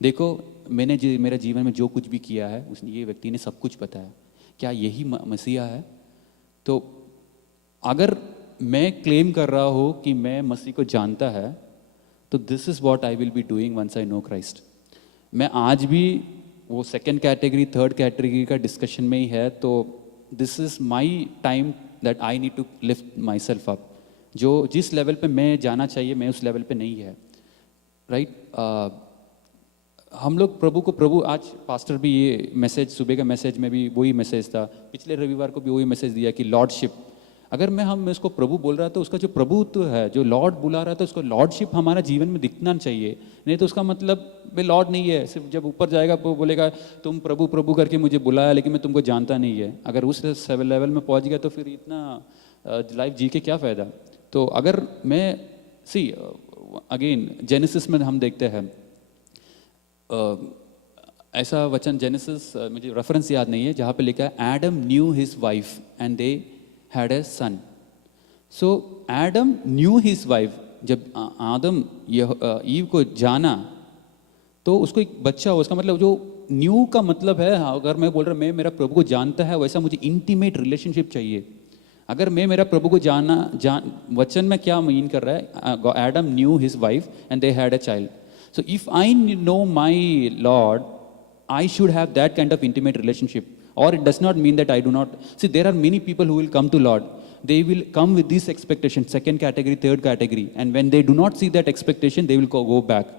देखो, मैंने मेरा जीवन में जो कुछ भी किया है उसने, ये व्यक्ति ने सब कुछ बताया, क्या यही मसीहा है? तो अगर मैं क्लेम कर रहा हूँ कि मैं मसीह को जानता है, तो this is what I will be doing once I know Christ. मैं आज भी वो सेकेंड कैटेगरी थर्ड कैटेगरी का डिस्कशन में ही है, तो this is my time that I need to lift myself up. जो जिस लेवल पे मैं जाना चाहिए मैं उस लेवल पे नहीं है, राइट। हम लोग प्रभु को, प्रभु आज पास्टर भी ये मैसेज, सुबह का मैसेज में भी वही मैसेज था, पिछले रविवार को भी वही मैसेज दिया कि लॉर्डशिप। अगर मैं उसको प्रभु बोल रहा था, उसका जो प्रभुत्व है, जो लॉर्ड बुला रहा था, उसको लॉर्डशिप हमारा जीवन में दिखना चाहिए। नहीं तो उसका मतलब वे लॉर्ड नहीं है। सिर्फ जब ऊपर जाएगा वो बोलेगा तुम प्रभु प्रभु करके मुझे बुलाया लेकिन मैं तुमको जानता नहीं है। अगर उस लेवल में पहुंच गया तो फिर इतना लाइफ जी के क्या फ़ायदा। तो अगर मैं सी अगेन जेनेसिस में हम देखते हैं, ऐसा वचन जेनेसिस, मुझे रेफरेंस याद नहीं है, जहाँ पे लिखा है Adam knew his wife and they had a son. So Adam knew his wife, जब आदम ईव को जाना तो उसको एक बच्चा हो। उसका मतलब जो न्यू का मतलब है, अगर मैं बोल रहा मैं मेरा प्रभु को जानता है, वैसा मुझे इंटीमेट रिलेशनशिप चाहिए। अगर मैं मेरा प्रभु को वचन में क्या मीन कर रहा है, Adam knew his wife and they had a child. So if I know my Lord, I should have that kind of intimate relationship. Or it does not mean that I do not. See, there are many people who will come to Lord. They will come with this expectation, second category, third category. And when they do not see that expectation, they will go back.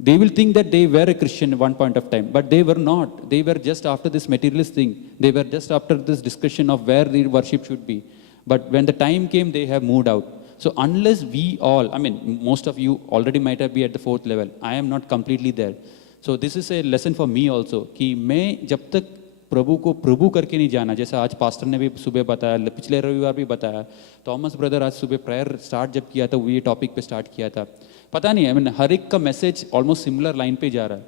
They will think that they were a Christian at one point of time, but they were not. They were just after this materialist thing. They were just after this discussion of where the worship should be. But when the time came, they have moved out. So unless we all, I mean, most of you already might have be at the fourth level. I am not completely there. So this is a lesson for me also कि मैं जब तक प्रभु को प्रभु करके नहीं जाना, जैसा आज पास्टर ने भी सुबह बताया, पिछले रविवार भी बताया, थॉमस ब्रदर आज सुबह प्रेयर स्टार्ट जब किया था वो ये टॉपिक पे स्टार्ट किया था। पता नहीं, आई मीन हर एक का मैसेज ऑलमोस्ट सिमिलर लाइन पे जा रहा है।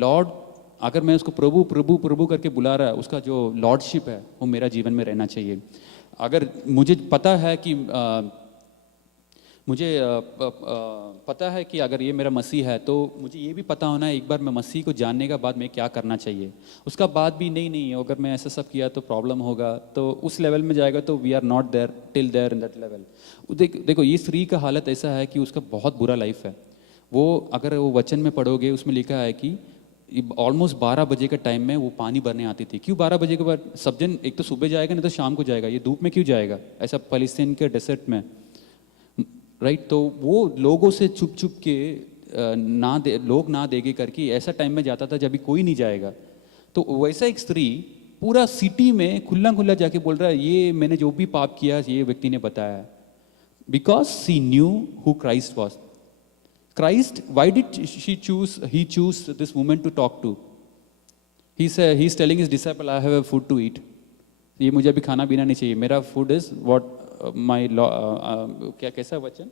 लॉर्ड, अगर मैं उसको प्रभु प्रभु प्रभु करके बुला रहा है, उसका जो लॉर्डशिप है वो मेरा जीवन में रहना चाहिए। अगर मुझे पता है कि मुझे पता है कि अगर ये मेरा मसीह है, तो मुझे ये भी पता होना है एक बार मैं मसीह को जानने के बाद मैं क्या करना चाहिए। उसका बाद भी नहीं अगर मैं ऐसा सब किया तो प्रॉब्लम होगा, तो उस लेवल में जाएगा तो we are not there till there in that level. देखो ये स्त्री का हालत ऐसा है कि उसका बहुत बुरा लाइफ है। वो अगर वो वचन में पढ़ोगे उसमें लिखा है कि ऑलमोस्ट 12 बजे का टाइम में वो पानी भरने आती थी। क्यों 12 बजे के बाद? सब जन एक तो सुबह जाएगा नहीं तो शाम को जाएगा, ये धूप में क्यों जाएगा ऐसा फलस्तीन के डेसर्ट में, राइट। तो वो लोगों से छुप छुप के लोग ना देगे करके ऐसा टाइम में जाता था जब भी कोई नहीं जाएगा। तो वैसा एक स्त्री पूरा सिटी में खुला खुला जाके बोल रहा है ये मैंने जो भी पाप किया ये व्यक्ति ने बताया, because she knew who Christ was. Christ, why did he choose this woman to talk to? He is telling his disciple I have a food to eat. ये मुझे अभी खाना पीना नहीं चाहिए, मेरा फूड इज व्हाट माई क्या कैसा वचन,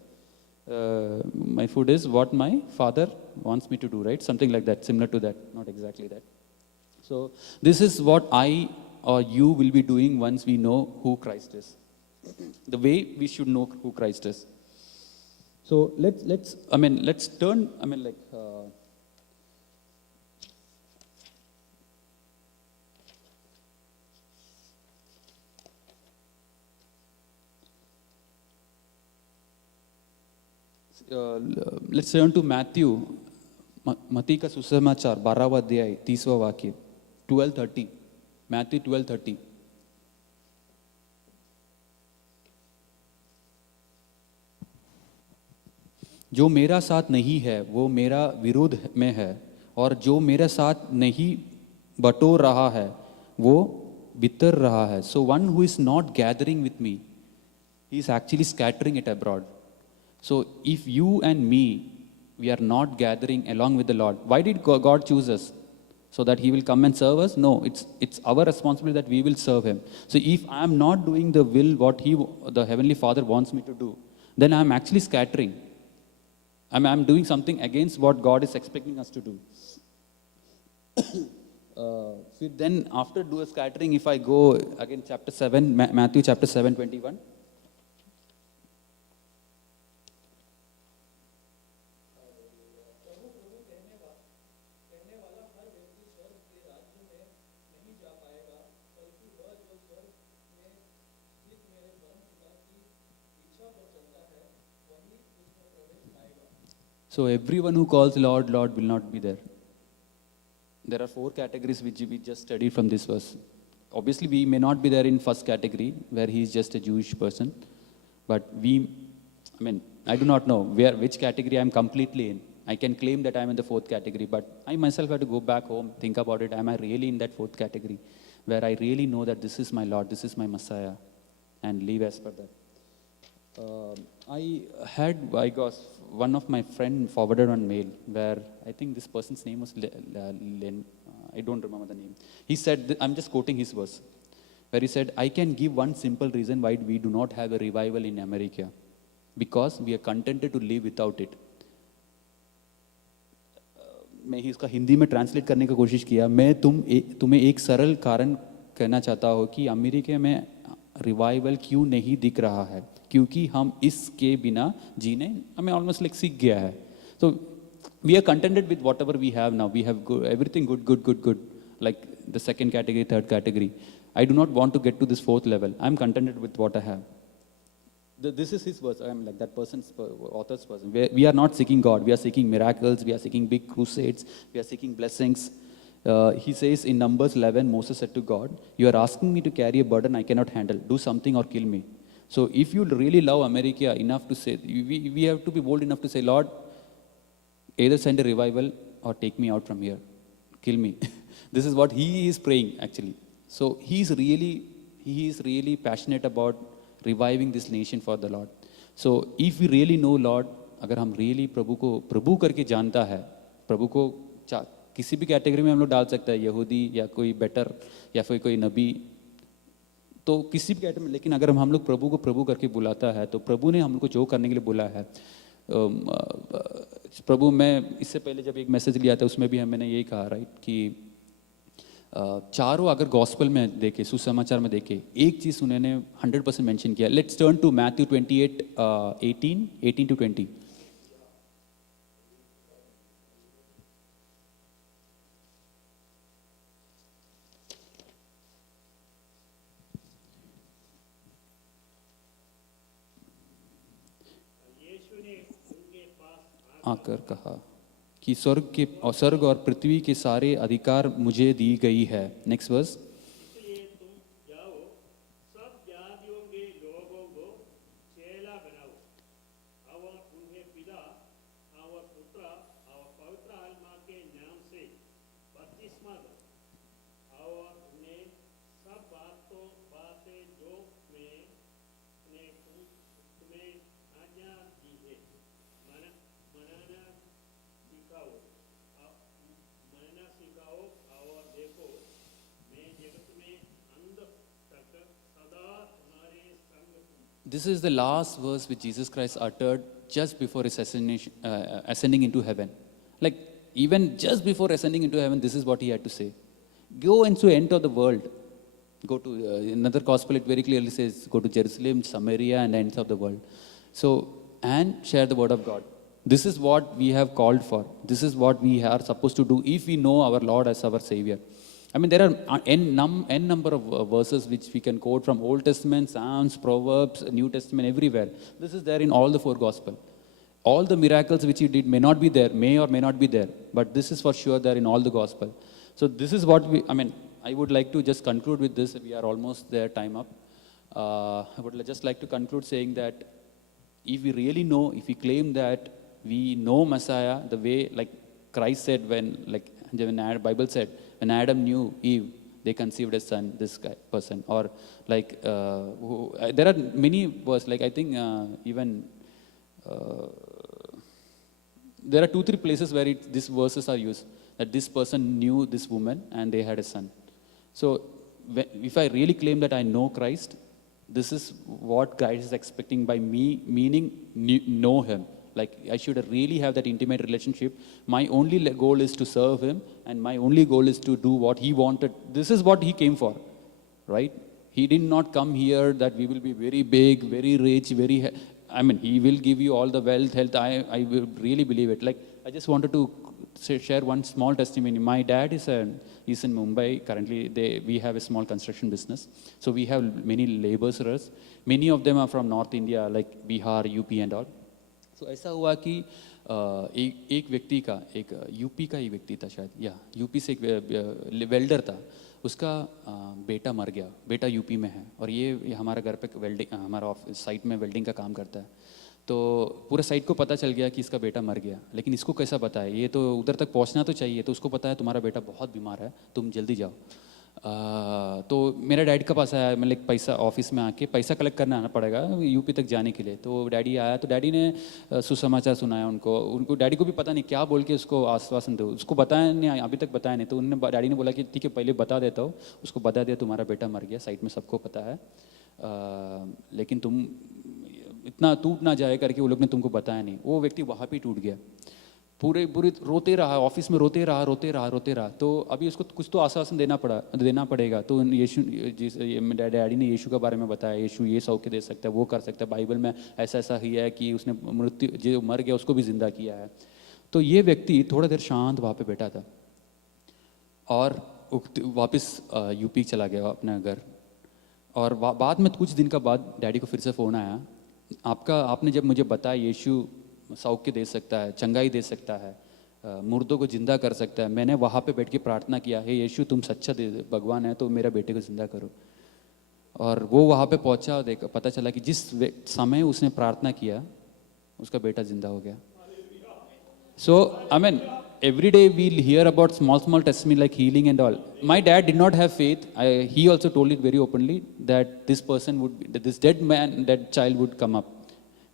my food is what my father wants me to do, right, something like that, similar to that, not exactly that. So this is what I और you will be doing once we know who Christ is, the way we should know who Christ is. So let's turn, let's turn to Matthew, मत्ती का सुसमाचार 12वां अध्याय 30वां वाक्य, 12:30, Matthew 12:30। जो मेरा साथ नहीं है वो मेरा विरोध में है, और जो मेरा साथ नहीं बटोर रहा है वो बितर रहा है। So one who is not gathering with me, he is actually scattering it abroad. So if you and me we are not gathering along with the Lord, why did God choose us? So that he will come and serve us? No, it's our responsibility that we will serve him. So if I am not doing the will what the heavenly Father wants me to do, then I am actually scattering. I'm doing something against what God is expecting us to do. Then after do a scattering, if I go again chapter 7, Matthew chapter 7:21. So everyone who calls Lord, Lord will not be there. There are 4 categories which we just studied from this verse. Obviously, we may not be there in first category where he is just a Jewish person, but I do not know which category I'm completely in. I can claim that I'm in the 4th category, but I myself have to go back home, think about it. Am I really in that 4th category where I really know that this is my Lord, this is my Messiah, and live as per that? I got one of my friend forwarded on mail where I think this person's name was Len. I don't remember the name. He said, I'm just quoting his verse, where he said, I can give one simple reason why we do not have a revival in America. Because we are contented to live without it. मैं इसका हिंदी में translate करने की कोशिश किया. मैं तुम्हें एक सरल कारण कहना चाहता हूँ कि अमेरिका में रिवाइवल क्यों नहीं दिख रहा है, क्योंकि हम इसके बिना जीने हमें ऑलमोस्ट लाइक सीख गया है. तो we are contented with whatever we have now. We have everything good, like the 2nd category, 3rd category. I do not want to get to this 4th level. I'm contented with what I have. This is his verse. I'm like that person's author's person. We are not seeking God. We are seeking miracles. We are seeking big crusades. We are seeking blessings. He says in Numbers 11, Moses said to God, you are asking me to carry a burden I cannot handle. Do something or kill me. So if you really love America enough to say, we have to be bold enough to say, Lord, either send a revival or take me out from here. Kill me. This is what he is praying actually. So he is really passionate about reviving this nation for the Lord. So if we really know Lord, अगर हम really प्रभु को प्रभु करके जानता है, प्रभु को किसी भी category में हम लोग डाल सकते हैं, यहूदी या कोई बेटर या फिर कोई नबी, तो किसी भी कैटेगरी में. लेकिन अगर हम लोग प्रभु को प्रभु करके बुलाता है, तो प्रभु ने हम लोग को जो करने के लिए बुला है. प्रभु, मैं इससे पहले जब एक मैसेज लिया था उसमें भी मैंने यही कहा, राइट, कि चारों अगर गॉस्पेल में देखे, सुसमाचार में देखे, एक चीज़ उन्होंने 100% मेंशन किया. Let's turn to Matthew 28:18 to 20. आकर कहा कि स्वर्ग और पृथ्वी के सारे अधिकार मुझे दी गई है. Next verse. This is the last verse which Jesus Christ uttered just before his ascending into heaven. Like, even just before ascending into heaven, this is what he had to say. Go and so enter the world. Go to another gospel, it very clearly says, go to Jerusalem, Samaria, and the ends of the world. So, and share the word of God. This is what we have called for. This is what we are supposed to do if we know our Lord as our Savior. I mean, there are n number of verses which we can quote from Old Testament, Psalms, Proverbs, New Testament, everywhere. This is there in all the 4 Gospels. All the miracles which he did may not be there, may or may not be there, but this is for sure there in all the Gospel. So this is what I would like to just conclude with this. We are almost there, time up. I would just like to conclude saying that if we really know, if we claim that we know Messiah the way, like Christ said when the Bible said, when Adam knew Eve, they conceived a son, this person. Or like, there are many verses, like I think even, there are 2-3 places where these verses are used, that this person knew this woman and they had a son. So if I really claim that I know Christ, this is what Christ is expecting by me, meaning know him. Like, I should really have that intimate relationship. My only goal is to serve him, and my only goal is to do what he wanted. This is what he came for, right? He did not come here that we will be very big, very rich, he will give you all the wealth, health. I will really believe it. Like, I just wanted to share one small testimony. My dad is in Mumbai. Currently, we have a small construction business. So we have many laborers. Many of them are from North India, like Bihar, UP and all. So ऐसा हुआ कि एक व्यक्ति का, एक UP का ही व्यक्ति था शायद, या यूपी से एक वेल्डर था, उसका बेटा मर गया, बेटा यूपी में है और ये हमारा घर पे वेल्डिंग, हमारा ऑफिस साइट में वेल्डिंग का काम करता है। तो पूरे साइट को पता चल गया कि इसका बेटा मर गया, लेकिन इसको कैसा पता है, ये तो उधर तक पहुंचना तो चाहिए, तो उसको पता है तुम्हारा बेटा बहुत बीमार है, तुम जल्दी जाओ। तो मेरा डैडी के पास आया, मतलब पैसा ऑफिस में आके पैसा कलेक्ट करना आना पड़ेगा यूपी तक जाने के लिए। तो डैडी आया, तो डैडी ने सुसमाचार सुनाया उनको डैडी को भी पता नहीं क्या बोल के उसको आश्वासन दो, उसको बताया नहीं, अभी तक बताया नहीं। तो उन्होंने, डैडी ने बोला कि ठीक है पहले बता देता हूँ, उसको बता दिया तुम्हारा बेटा मर गया, साइट में सबको पता है, लेकिन तुम इतना टूट ना जाए करके वो लोग ने तुमको बताया नहीं। वो व्यक्ति वहाँ पे टूट गया, पूरे रोते रहा, ऑफिस में रोते रहा। तो अभी उसको कुछ तो आश्वासन देना पड़ेगा। तो यीशु, डैडी ने यीशु के बारे में बताया, यीशु ये सौख्य दे सकता है, वो कर सकता है, बाइबल में ऐसा ही है कि उसने मृत्यु, जो मर गया उसको भी जिंदा किया है। तो ये व्यक्ति थोड़ा देर शांत वहाँ पे बैठा था और वापस यूपी चला गया अपना घर। और बाद में कुछ दिन का बाद डैडी को फिर से फ़ोन आया, आपने जब मुझे बताया यीशु सौख्य दे सकता है, चंगाई दे सकता है, मुर्दों को जिंदा कर सकता है, मैंने वहाँ पे बैठ के प्रार्थना किया, हे यीशु तुम सच्चा भगवान है तो मेरा बेटे को जिंदा करो। और वो वहाँ पे पहुँचा और देखा, पता चला कि जिस समय उसने प्रार्थना किया उसका बेटा जिंदा हो गया। So I mean every day we'll hear about small testimony like healing and all. My dad did not have faith. He also told it very openly that this person would be, that this dead child would come up.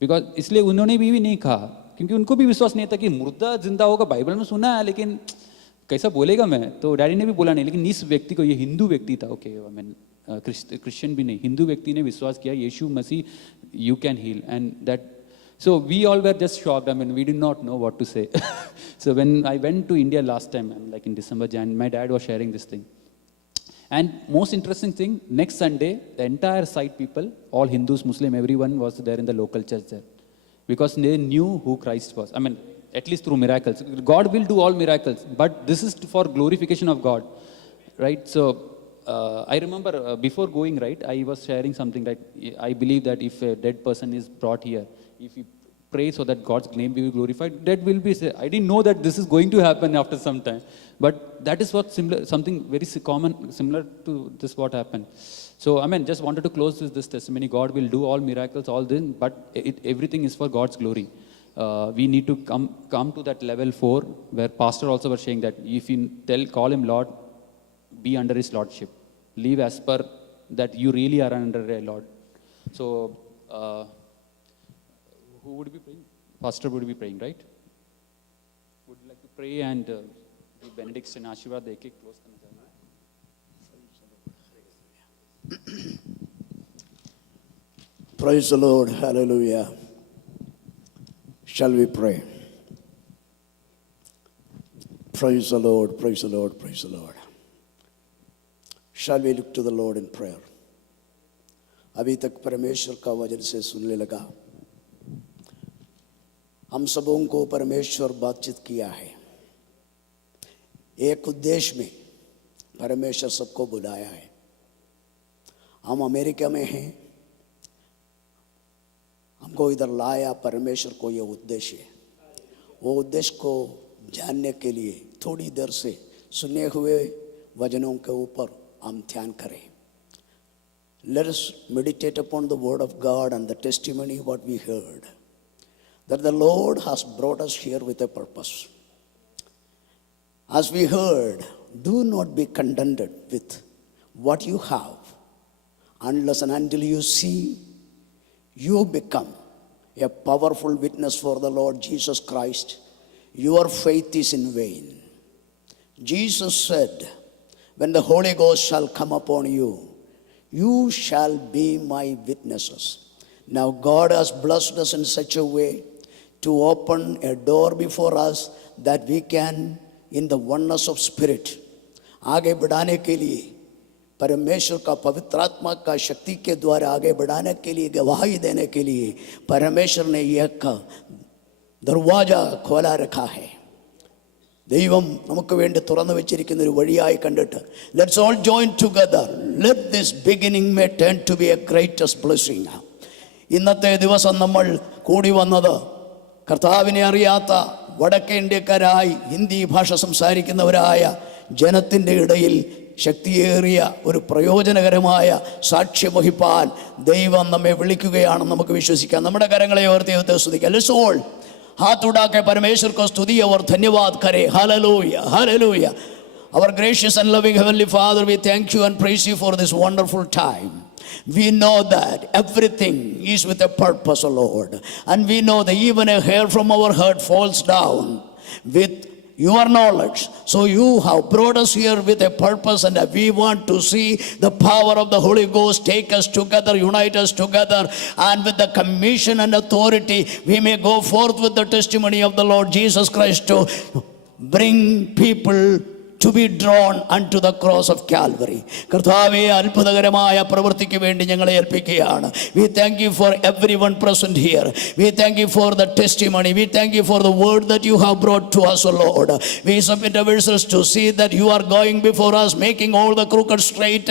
Because इसलिए उन्होंने भी नहीं कहा, क्योंकि उनको भी विश्वास नहीं था कि मुर्दा जिंदा होगा, बाइबल में सुना है लेकिन कैसा बोलेगा मैं। तो डैडी ने भी बोला नहीं, लेकिन इस व्यक्ति को, ये हिंदू व्यक्ति था, ओके आई मीन क्रिश्चियन भी नहीं, हिंदू व्यक्ति ने विश्वास किया यीशु मसीह you can heal, and that so we all were just shocked. I mean, we did not know what to say. So when I went to India last time, like in December, Jan, my dad was sharing this thing. And most interesting thing, next Sunday, the entire site people, all Hindus, Muslim, everyone was there in the local church there. Because they knew who Christ was. I mean, at least through miracles. God will do all miracles, but this is for glorification of God. Right? So, I remember before going, right, I was sharing something like, I believe that if a dead person is brought here, if you pray so that God's name will be glorified, that will be. I didn't know that this is going to happen after some time, but that is what something very common, similar to this what happened. So I mean, just wanted to close this testimony. God will do all miracles, all this, but everything is for God's glory. We need to come to that level 4, where pastor also was saying that if you call him Lord, be under his lordship, live as per that you really are under a Lord. So. Who would be praying? Pastor would be praying, right? Would you like to pray and give benediction, Ashirwad deke close karna chahiye? Praise the Lord, hallelujah. Shall we pray? Praise the Lord, praise the Lord, praise the Lord. Shall we look to the Lord in prayer? अभी तक परमेश्वर का वचन से सुनने लगा, हम सबों को परमेश्वर बातचीत किया है। एक उद्देश्य में परमेश्वर सबको बुलाया है। हम अमेरिका में हैं, हमको इधर लाया परमेश्वर को ये उद्देश्य है। वो उद्देश्य को जानने के लिए थोड़ी देर से सुने हुए वचनों के ऊपर हम ध्यान करें। Let us meditate upon the word of God and the testimony what we heard, that the Lord has brought us here with a purpose. As we heard, do not be contented with what you have, unless and until you see you become a powerful witness for the Lord Jesus Christ, your faith is in vain. Jesus said, when the Holy Ghost shall come upon you, you shall be my witnesses. Now God has blessed us in such a way to open a door before us that we can, in the oneness of spirit, आगे बढ़ाने के लिए, परमेश्वर का पवित्र आत्मा का शक्ति के द्वारा आगे बढ़ाने के लिए, गवाही देने के लिए परमेश्वर ने यह दरवाजा खोला रखा है। ദൈവം നമുക്ക് വേണ്ടി തുറന്നു വെച്ചിരിക്കുന്ന ഒരു വഴിയായി കണ്ടിട്ട്, let's all join together, let this beginning may turn to be a greatest blessing. ഇന്നത്തെ ദിവസം നമ്മൾ കൂടി വന്നത് കർത്താവിനെ അറിയാത്ത വടക്കേ ഇന്ത്യക്കാരായി ഹിന്ദി ഭാഷ സംസാരിക്കുന്നവരായ ജനത്തിൻ്റെ ഇടയിൽ ശക്തിയേറിയ ഒരു പ്രയോജനകരമായ സാക്ഷ്യം വഹിപ്പാൻ ദൈവം നമ്മെ വിളിക്കുകയാണെന്ന് നമുക്ക് വിശ്വസിക്കാം. നമ്മുടെ കരങ്ങളെ ഉയർത്തി ദൈവത്തെ സ്തുതിക്കാം. ലെറ്റ്സ് ഓൾ हाथ उठा के परमेश्वर को स्तुति और धन्यवाद करें. Hallelujah, hallelujah. Our gracious and loving Heavenly Father, we thank you and praise you for this wonderful time. We know that everything is with a purpose, O Lord. And we know that even a hair from our head falls down with your knowledge. So you have brought us here with a purpose, and we want to see the power of the Holy Ghost take us together, unite us together, and with the commission and authority we may go forth with the testimony of the Lord Jesus Christ to bring people to be drawn unto the cross of Calvary. കർത്താവേ, അത്ഭുതകരമായ പ്രവൃത്തിക്ക് വേണ്ടി ഞങ്ങളെ ഏൽപ്പിക്കുകയാണ്. We thank you for everyone present here. We thank you for the testimony. We thank you for the word that you have brought to us, O Lord. We submit ourselves to see that you are going before us, making all the crooked straight,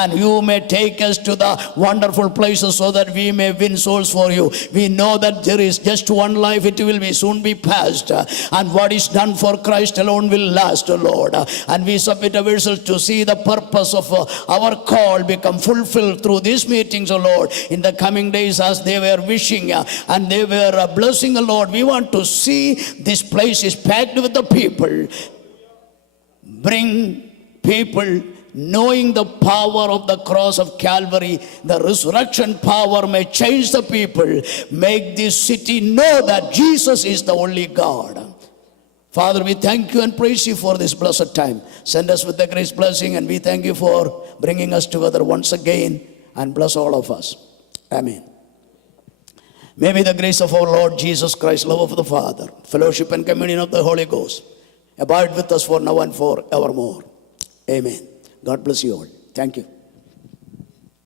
and you may take us to the wonderful places so that we may win souls for you. We know that there is just one life, it will be soon be past, and what is done for Christ alone will last, O Lord. And we submit ourselves to see the purpose of our call become fulfilled through these meetings, O Lord, in the coming days as they were wishing and they were blessing, O Lord. We want to see this place is packed with the people. Bring people knowing the power of the cross of Calvary, the resurrection power may change the people. Make this city know that Jesus is the only God. Father, we thank you and praise you for this blessed time. Send us with the grace blessing, and we thank you for bringing us together once again, and bless all of us. Amen. May the grace of our Lord Jesus Christ, love of the Father, fellowship and communion of the Holy Ghost abide with us for now and for evermore. Amen. God bless you all. Thank you.